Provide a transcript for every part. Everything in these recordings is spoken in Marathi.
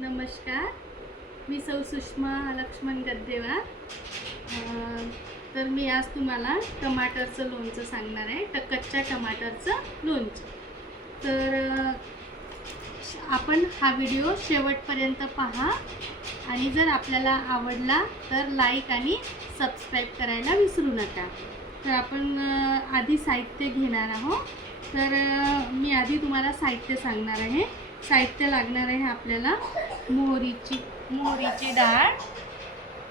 नमस्कार. मी सौ सुषमा लक्ष्मण गद्देवार. तर मी आज तुम्हाला टमाटरचं लोणचं सांगणार आहे. कच्च्या टमाटरचं लोणचं. तर आपण हा व्हिडिओ शेवटपर्यंत पहा आणि जर आपल्याला आवडला तर लाईक आणि सबस्क्राईब करायला विसरू नका. तर आपण आधी साहित्य घेणार आहोत. तर मी आधी तुम्हाला साहित्य सांगणार आहे. साहित्य लागणार आहे आपल्याला मोहरीची डाळ,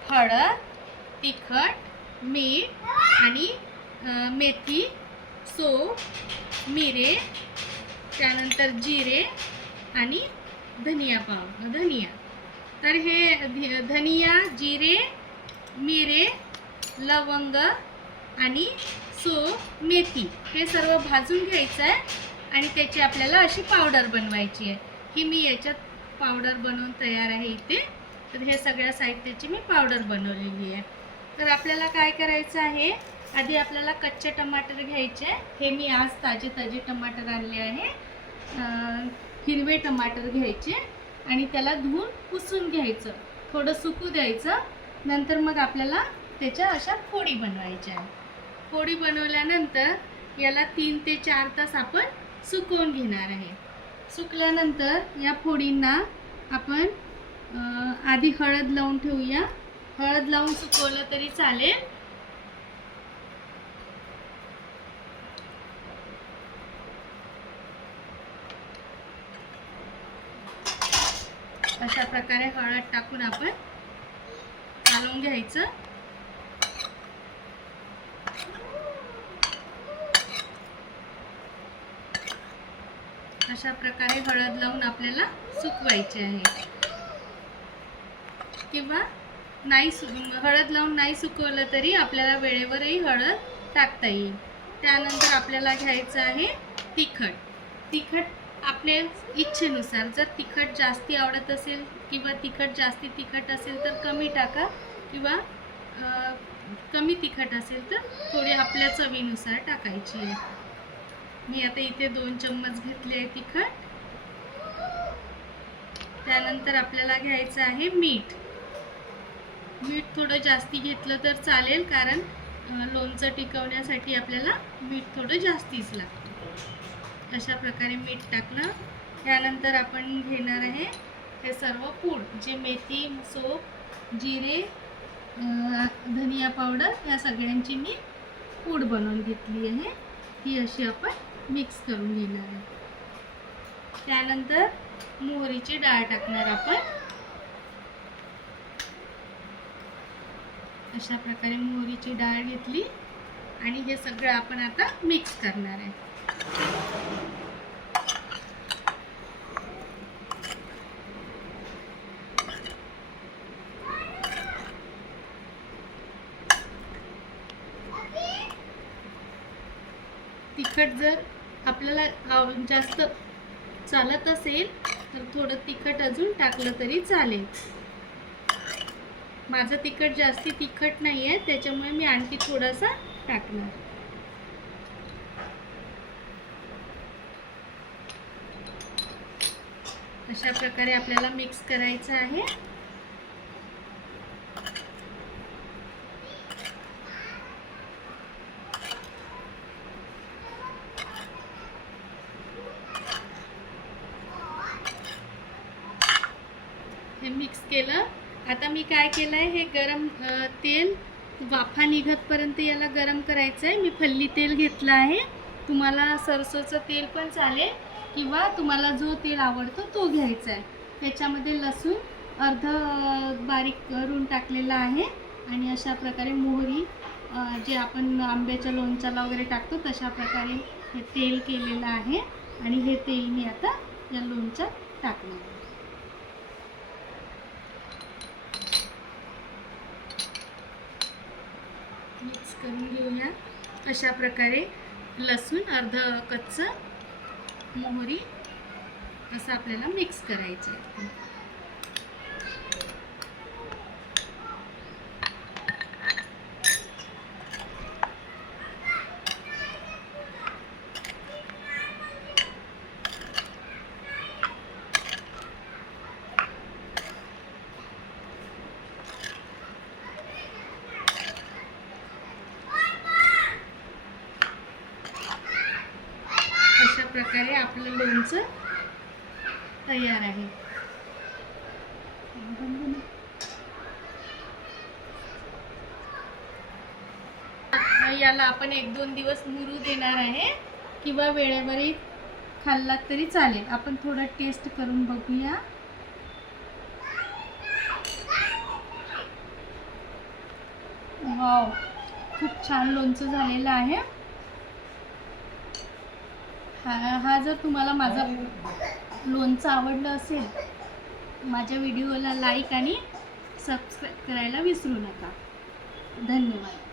हळद, तिखट, मीठ आणि मेथी, सोप, मिरे, त्यानंतर जिरे आणि धनिया. तर हे धनिया, जिरे, मिरे, लवंग आणि सोप, मेथी हे सर्व भाजून घ्यायचं आहे आणि त्याची आपल्याला अशी पावडर बनवायची आहे. ही मी याच्यात पावडर बनवून तयार आहे इथे. तर हे सगळ्या साहित्याची मी पावडर बनवलेली आहे. तर आपल्याला काय करायचं आहे, आधी आपल्याला कच्चे टमाटर घ्यायचे. हे मी आज ताजे टमाटर आणले आहे. हिरवे टमाटर घ्यायचे आणि त्याला धुवून पुसून घ्यायचं, थोडं सुकू द्यायचं. नंतर मग आपल्याला त्याच्या अशा फोडी बनवायच्या. फोडी बनवल्यानंतर याला 3 ते 4 तास आपण सुकवून घेणार आहे. सुकल्यानंतर या फोडींना आपण आधी हळद लावून ठेवूया. हळद लावून सुकवलं तरी चालेल. अशा प्रकारे हळद टाकून आपण कालवून घ्यायचं. अशा प्रकारे हळद लावून आपल्याला सुकवायचे आहे. किंवा नाही हळद लावून नाही सुकवलं तरी आपल्याला वेळेवरही हळद टाकता येईल. त्यानंतर आपल्याला घ्यायचं आहे तिखट आपल्या इच्छेनुसार. जर तिखट जास्ती आवडत असेल किंवा जास्ती तिखट असेल तर कमी टाका, किंवा कमी तिखट असेल तर थोडी आपल्या चवीनुसार टाकायची आहे. मी आता इथे 2 चम्मच घेतले आहे तिखट. त्यानंतर आपल्याला घ्यायचं आहे मीठ थोडं जास्ती घेतलं तर चालेल, कारण लोणचं टिकवण्यासाठी आपल्याला मीठ थोडं जास्तीच लागतं. अशा प्रकारे मीठ टाकलं. त्यानंतर आपण घेणार आहे हे सर्व पूड, जे मेथी, सोप, जिरे, धनिया पावडर या सगळ्यांची मी पूड बनवून घेतली आहे. ती अशी आपण मिक्स करून घेणार आहे. त्यानंतर मोहरीची डाळ टाकणार आपण. अशा प्रकारे मोहरीची डाळ घेतली आणि हे सगळं आपण आता मिक्स करणार आहे. तिखट जर आपल्याला जास्त चालत असेल तर थोडं तिखट अजून टाकलं तरी चालेल. माझं तिखट जास्ती तिखट नाही आहे, त्याच्यामुळे मी आणखी थोडासा टाकणार. अशा प्रकारे आपल्याला मिक्स करायचं आहे. हे मिक्स केलं. आता मी काय केलं आहे, हे गरम तेल वाफा निघतपर्यंत याला गरम करायचं आहे. मी फल्ली तेल घेतलं आहे. तुम्हाला सरसोचं तेल पण चालेल, किंवा तुम्हाला जो तेल आवडतो तो घ्यायचा आहे. त्याच्यामध्ये लसूण अर्ध बारीक करून टाकलेला आहे आणि अशा प्रकारे मोहरी, जे आपण आंब्याच्या लोणच्याला वगैरे टाकतो तशा प्रकारे हे तेल केलेलं आहे. आणि हे तेल मी आता या लोणच्यात टाकणार. मिक्स करून घेऊया. अशा प्रकारे लसूण अर्ध कच्चं, मोहरी असं आपल्याला मिक्स करायचं आहे. आपलं लोणचं तयार आहे. याला आपण 1-2 दिवस मुरू देणार आहे किंवा वेळेवरही खाल्लात तरी चालेल. आपण थोडं टेस्ट करून बघूया. वाव, खूप छान लोणचं झालेलं आहे. हा जर तुम्हाला माझं लोणचं आवडलं असेल, माझ्या व्हिडिओला लाईक आणि सबस्क्राईब करायला विसरू नका. धन्यवाद.